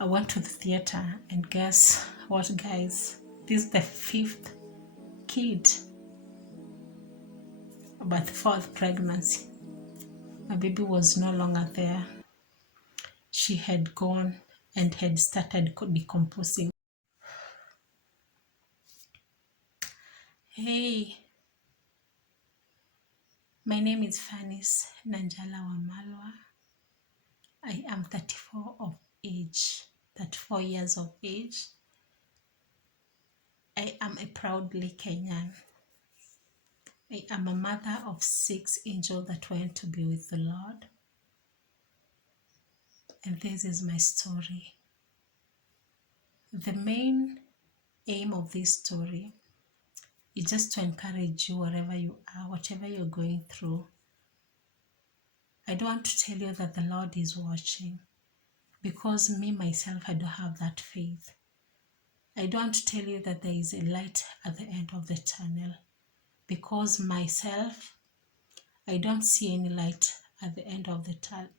I went to the theater, and guess what, guys? This is the fifth kid, about the fourth pregnancy. My baby was no longer there. She had gone and had started decomposing. Hey, my name is Fanny Nanjala Wamalwa. I am 34 years of age. I am a proudly Kenyan. I am a mother of 6 angels that went to be with the Lord. And this is my story. The main aim of this story is just to encourage you wherever you are, whatever you're going through. I don't want to tell you that the Lord is watching, because me, myself, I don't have that faith. I don't want to tell you that there is a light at the end of the tunnel, because myself, I don't see any light at the end of the tunnel.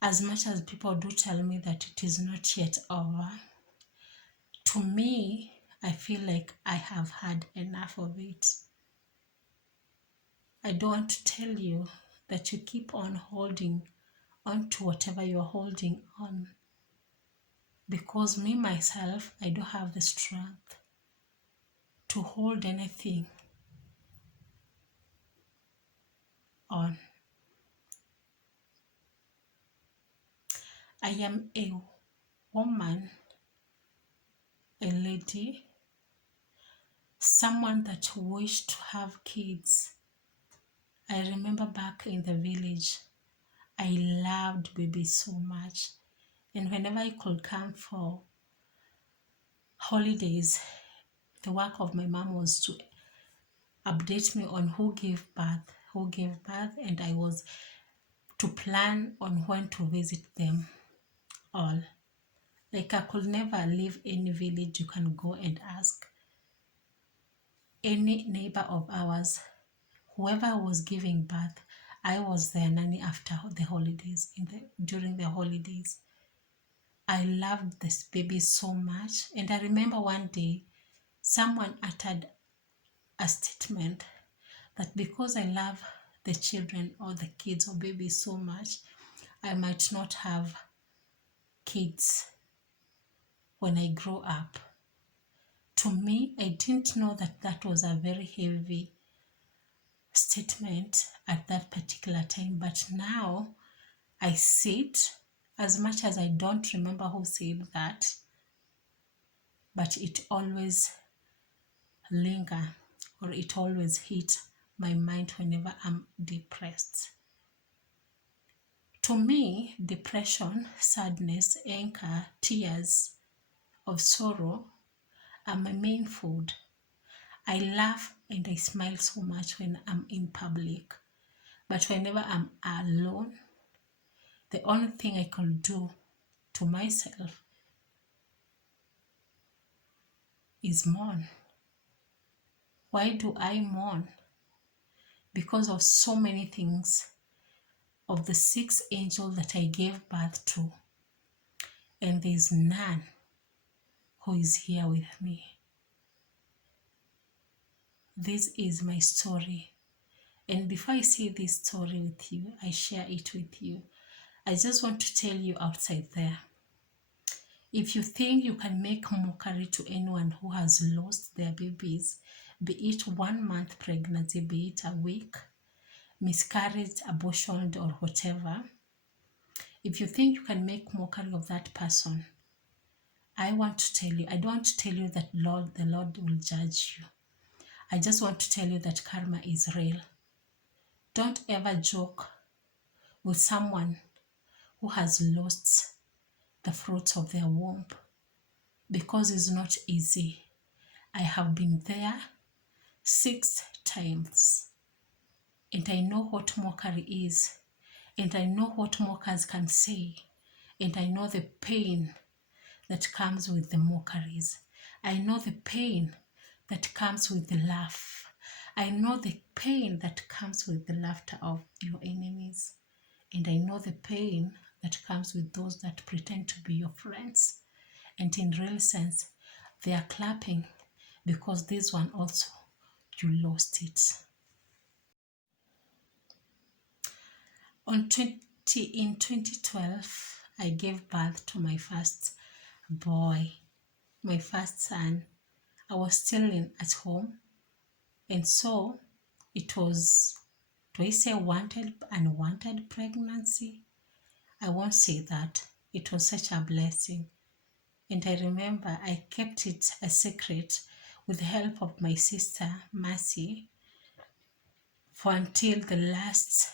As much as people do tell me that it is not yet over, to me, I feel like I have had enough of it. I don't want to tell you that you keep on holding on to whatever you're holding on, because me, myself, I don't have the strength to hold anything on. I am a woman, a lady, someone that wished to have kids. I remember back in the village, I loved babies so much. And whenever I could come for holidays, the work of my mom was to update me on who gave birth, and I was to plan on when to visit them all. Like, I could never leave any village. You can go and ask any neighbor of ours, whoever was giving birth, I was their nanny after the holidays, during the holidays. I loved this baby so much. And I remember one day someone uttered a statement that because I love the children or the kids or babies so much, I might not have kids when I grow up. To me, I didn't know that that was a very heavy statement at that particular time, but now I see it, as much as I don't remember who said that, but it always linger, or it always hit my mind whenever I'm depressed. To me, depression, sadness, anger, tears of sorrow are my main food. I laugh and I smile so much when I'm in public, but whenever I'm alone, the only thing I can do to myself is mourn. Why do I mourn? Because of so many things, of the 6 angels that I gave birth to, and there's none who is here with me. This is my story. And before I say this story with you, I share it with you, I just want to tell you outside there, if you think you can make mockery to anyone who has lost their babies, be it 1 month pregnancy, be it a week, miscarriage, abortion, or whatever, if you think you can make mockery of that person, I want to tell you, I don't want to tell you that the Lord will judge you. I just want to tell you that karma is real. Don't ever joke with someone who has lost the fruits of their womb, because it's not easy. I have been there 6 times, and I know what mockery is, and I know what mockers can say, and I know the pain that comes with the mockeries. I know the pain that comes with the laugh. I know the pain that comes with the laughter of your enemies. And I know the pain that comes with those that pretend to be your friends. And in real sense, they are clapping because this one also, you lost it. In 2012, I gave birth to my first boy, my first son. I was still at home, and so it was, do I say wanted, unwanted pregnancy? I won't say that. It was such a blessing. And I remember I kept it a secret with the help of my sister, Mercy, for until the last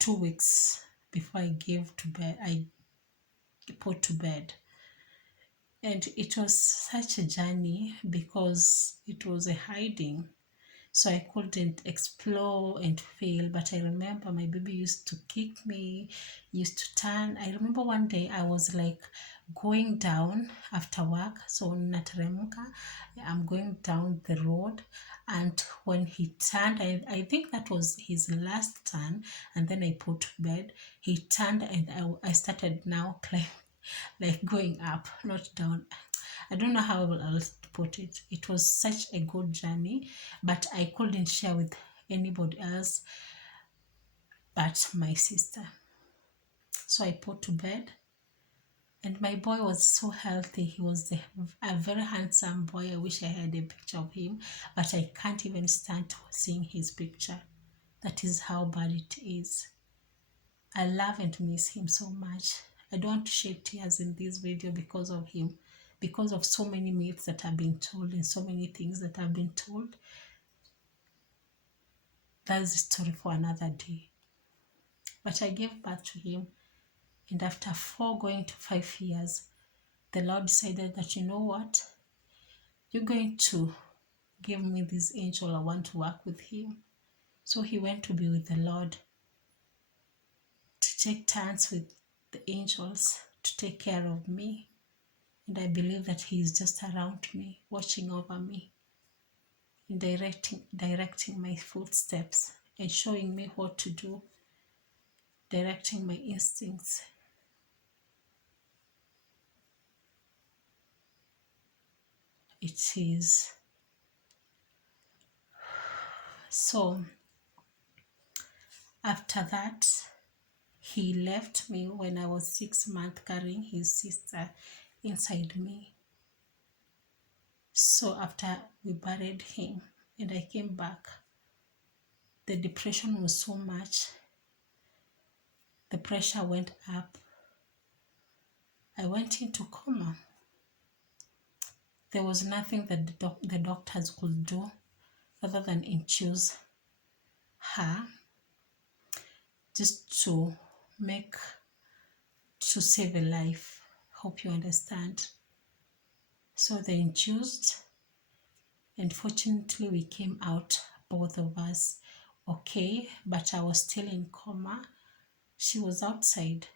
2 weeks before I gave to bed, I put to bed. And it was such a journey because it was a hiding. So I couldn't explore and fail. But I remember my baby used to kick me, used to turn. I remember one day I was like going down after work. So Nataremka, I'm going down the road. And when he turned, I think that was his last turn. And then I put to bed. He turned and I started now climbing, like going up, not down. I don't know how else to put it. It was such a good journey, but I couldn't share with anybody else but my sister. So I put to bed, and my boy was so healthy. He was a very handsome boy. I wish I had a picture of him, but I can't even stand seeing his picture. That is how bad it is. I love and miss him so much. I don't want to shed tears in this video because of him, because of so many myths that have been told and so many things that have been told. That's a story for another day. But I gave birth to him, and after 4 going to 5 years, the Lord decided that, you know what? You're going to give me this angel. I want to work with him. So he went to be with the Lord, to take turns with the angels to take care of me. And I believe that he is just around me, watching over me, and directing my footsteps and showing me what to do, directing my instincts. It is. So after that, he left me when I was 6 months carrying his sister inside me. So after we buried him and I came back, the depression was so much. The pressure went up. I went into coma. There was nothing that the doctors could do other than infuse her just to save a life. Hope you understand. So they infused, and fortunately we came out, both of us, okay, but I was still in coma. She was outside.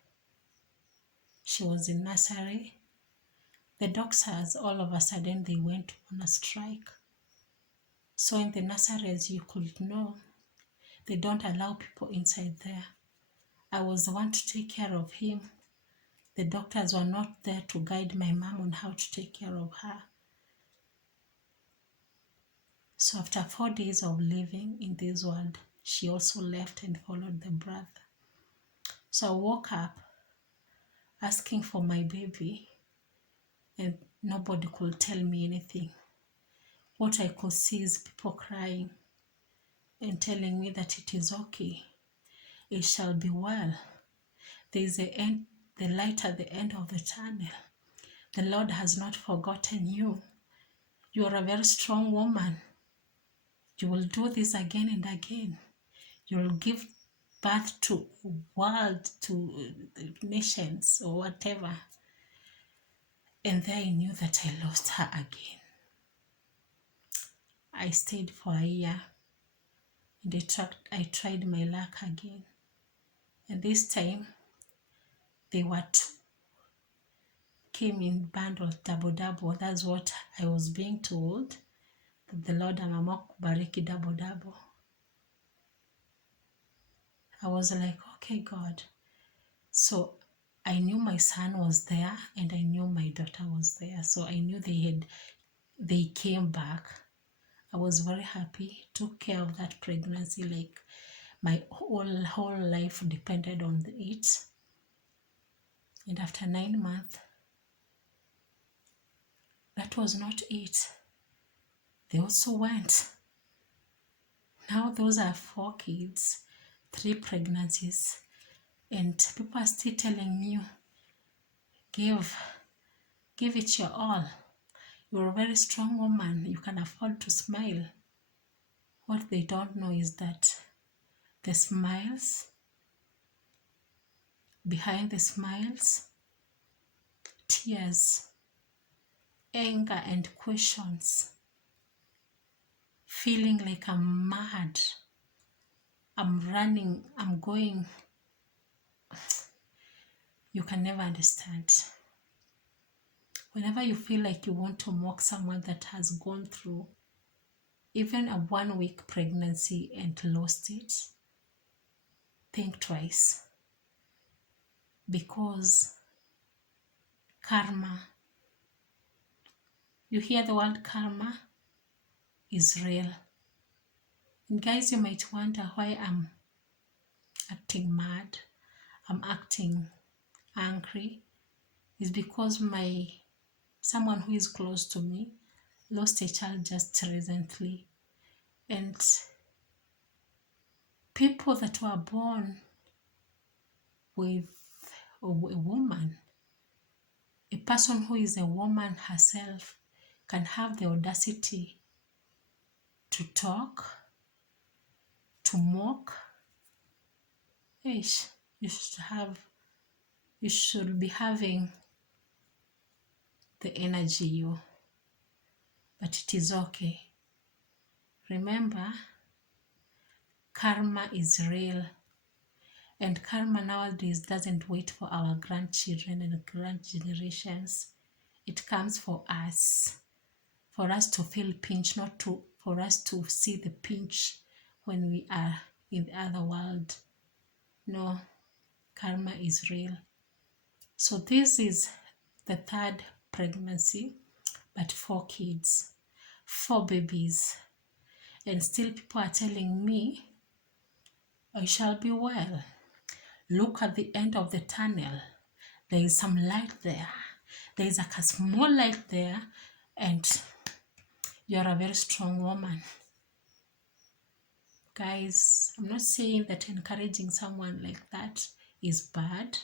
She was in nursery. The doctors, all of a sudden, they went on a strike. So in the nursery, as you could know, they don't allow people inside there. I was the one to take care of him. The doctors were not there to guide my mom on how to take care of her. So after 4 days of living in this world, she also left and followed the brother. So I woke up asking for my baby, and nobody could tell me anything. What I could see is people crying and telling me that it is okay. It shall be well. There is the light at the end of the tunnel. The Lord has not forgotten you. You are a very strong woman. You will do this again and again. You will give birth to world, to nations or whatever. And there I knew that I lost her again. I stayed for a year, and I tried my luck again. And this time, they were two. Came in bundles, double. That's what I was being told, that the Lord ameamua kubariki double. I was like, okay, God. So I knew my son was there and I knew my daughter was there. So I knew they came back. I was very happy, took care of that pregnancy, like my whole life depended on it. And after 9 months, that was not it. They also went. Now those are 4 kids, 3 pregnancies, and people are still telling me, give it your all. You're a very strong woman. You can afford to smile. What they don't know is that the smiles, behind the smiles, tears, anger and questions, feeling like I'm mad, I'm running, I'm going. You can never understand. Whenever you feel like you want to mock someone that has gone through even a 1-week pregnancy and lost it, think twice. Because karma, you hear the word karma, is real. And guys, you might wonder why I'm acting mad, I'm acting angry. Is because someone who is close to me lost a child just recently. And people that were born with a woman, a person who is a woman herself, can have the audacity to talk, to mock. Ish, you should be having the energy but it is okay. Remember, karma is real, and karma nowadays doesn't wait for our grandchildren and grand generations. It comes for us to feel pinch, not for us to see the pinch when we are in the other world. No, karma is real. So this is the 3rd pregnancy, but 4 kids, 4 babies, and still people are telling me I shall be well. Look at the end of the tunnel. There is some light there. There is like a small light there, and you're a very strong woman. Guys, I'm not saying that encouraging someone like that is bad.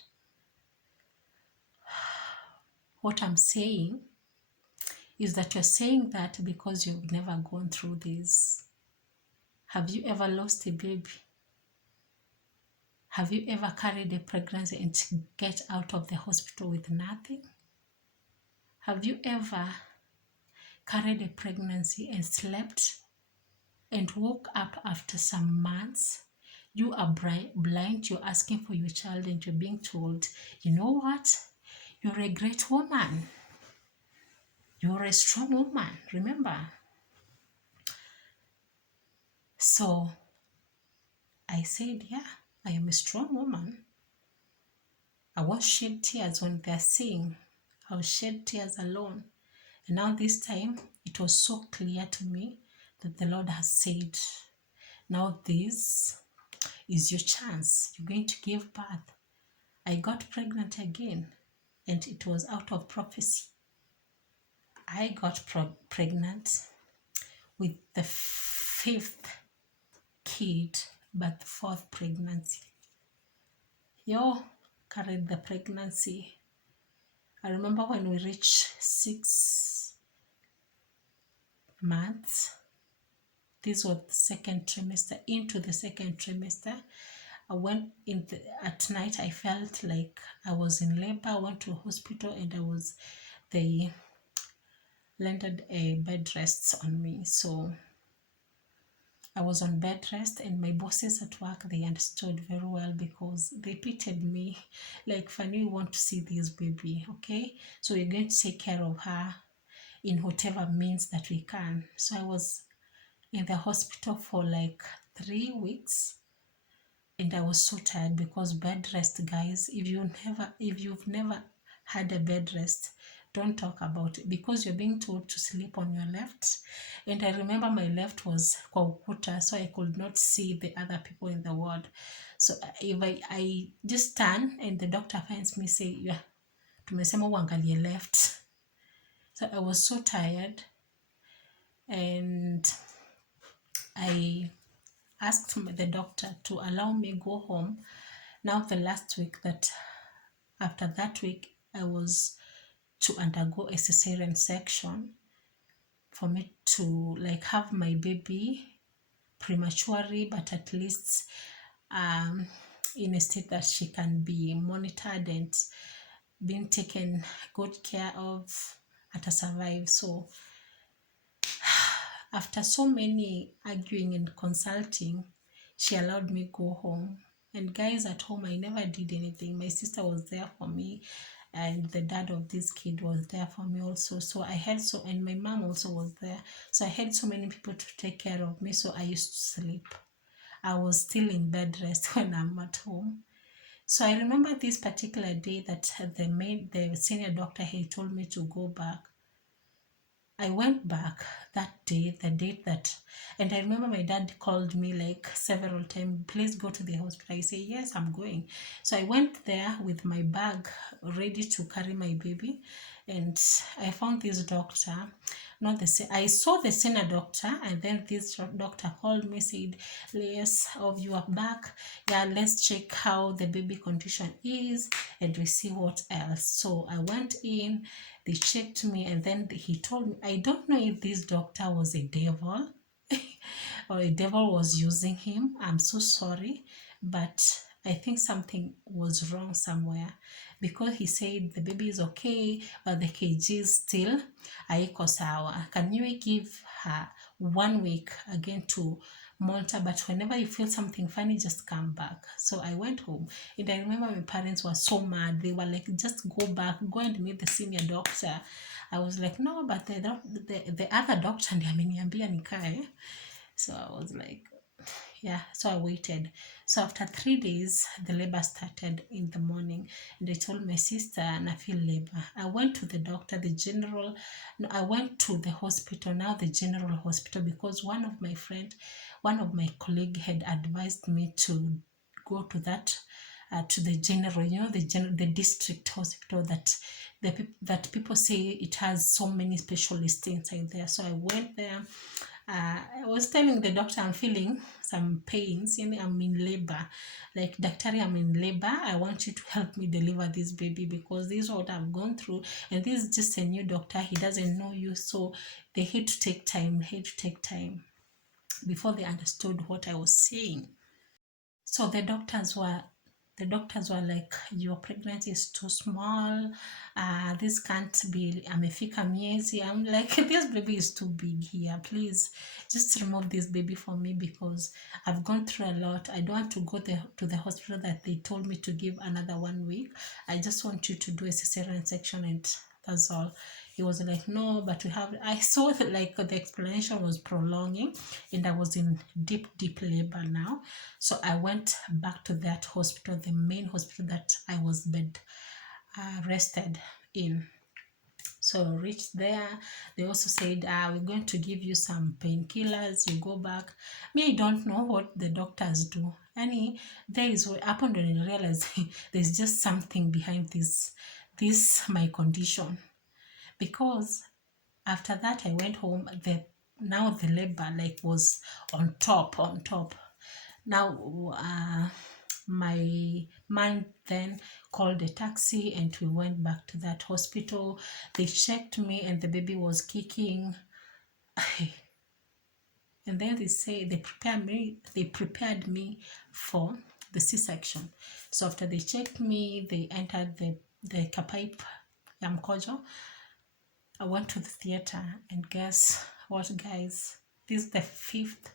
What I'm saying is that you're saying that because you've never gone through this. Have you ever lost a baby? Have you ever carried a pregnancy and get out of the hospital with nothing? Have you ever carried a pregnancy and slept and woke up after some months? You are blind, you're asking for your child and you're being told, you know what? You're a great woman. You're a strong woman, remember? So I said, yeah, I am a strong woman. I won't shed tears when they're saying I'll shed tears alone. And now this time, it was so clear to me that the Lord has said, now this is your chance. You're going to give birth. I got pregnant again, and it was out of prophecy. I got pregnant with the 5th kid, but the 4th pregnancy. Carried the pregnancy. I remember when we reached 6 months, this was the 2nd trimester, into the 2nd trimester. I went at night, I felt like I was in labor. I went to a hospital and they landed a bed rest on me. So I was on bed rest, and my bosses at work, they understood very well because they pitied me. Like, Fanny, we want to see this baby, okay? So we're going to take care of her in whatever means that we can. So I was in the hospital for like 3 weeks, and I was so tired because bed rest, guys, if you've never had a bed rest, don't talk about it, because you're being told to sleep on your left. And I remember my left was kwa ukuta, so I could not see the other people in the ward. So if I just turn and the doctor finds me, say, yeah, tumesema uangalie left. So I was so tired, and I asked the doctor to allow me go home. Now the last week, that after that week I was to undergo a cesarean section for me to like have my baby prematurely, but at least in a state that she can be monitored and being taken good care of, at a survive. So after so many arguing and consulting, she allowed me go home. And guys, at home I never did anything. My sister was there for me, and the dad of this kid was there for me also. So I had and my mom also was there. So I had so many people to take care of me. So I used to sleep. I was still in bed rest when I'm at home. So I remember this particular day that the senior doctor had told me to go back. I went back that day, the date that, and I remember my dad called me like several times, please go to the hospital. I say, yes, I'm going. So I went there with my bag ready to carry my baby, and I found this doctor, I saw the senior doctor, and then this doctor called me, said, yes, you are back. Yeah, let's check how the baby condition is, and we see what else. So I went in, they checked me, and then he told me, I don't know if this doctor was a devil or a devil was using him. I'm so sorry, but I think something was wrong somewhere, because he said the baby is okay, but the kg still haiko sawa. Can you give her 1 week again to monitor, but whenever you feel something funny, just come back. So I went home, and I remember my parents were so mad. They were like, just go back, go and meet the senior doctor. I was like, no, but the other doctor ndiye ameniambia nikae. So I was like, yeah. So I waited. So after 3 days, the labor started in the morning, and I told my sister, I feel labor. I went to the doctor, I went to the hospital, now the general hospital, because one of my colleague had advised me to go to that, to the general, the district hospital that people say it has so many specialists inside there. So I went there. I was telling the doctor I'm feeling some pains, I'm in labor. Like, Daktari, I'm in labor. I want you to help me deliver this baby, because this is what I've gone through. And this is just a new doctor. He doesn't know you. So they had to take time before they understood what I was saying. So the doctors were like, your pregnancy is too small, this can't be amefika miezi. I'm like, this baby is too big here, please just remove this baby for me, because I've gone through a lot. I don't want to go to the hospital that they told me to give another 1 week. I just want you to do a cesarean section, and that's all. He was like, no, but I saw that like the explanation was prolonging, and I was in deep labor now. So I went back to that hospital, the main hospital that I was rested in. So I reached there. They also said, we're going to give you some painkillers. You go back. Me, I don't know what the doctors do. There is what happened when I realized there's just something behind this my condition. Because after that, I went home. Now the labor like was on top. Now my man then called a taxi, and we went back to that hospital. They checked me, and the baby was kicking. And then they prepared me for the C-section. So after they checked me, they entered the pipe mkojo. I went to the theater, and guess what, guys? This is the 5th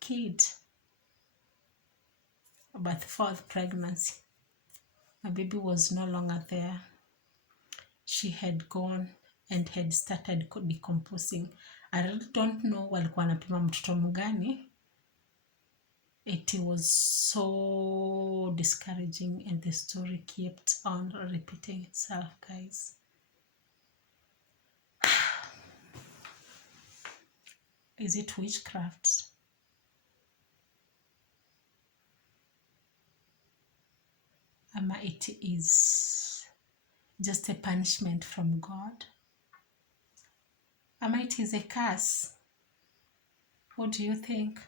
kid, but 4th pregnancy. My baby was no longer there. She had gone and had started decomposing. I really don't know walikuwa wanapima mtoto mgani, It was so discouraging, and the story kept on repeating itself, guys. Is it witchcraft? It is just a punishment from God? It is a curse? What do you think?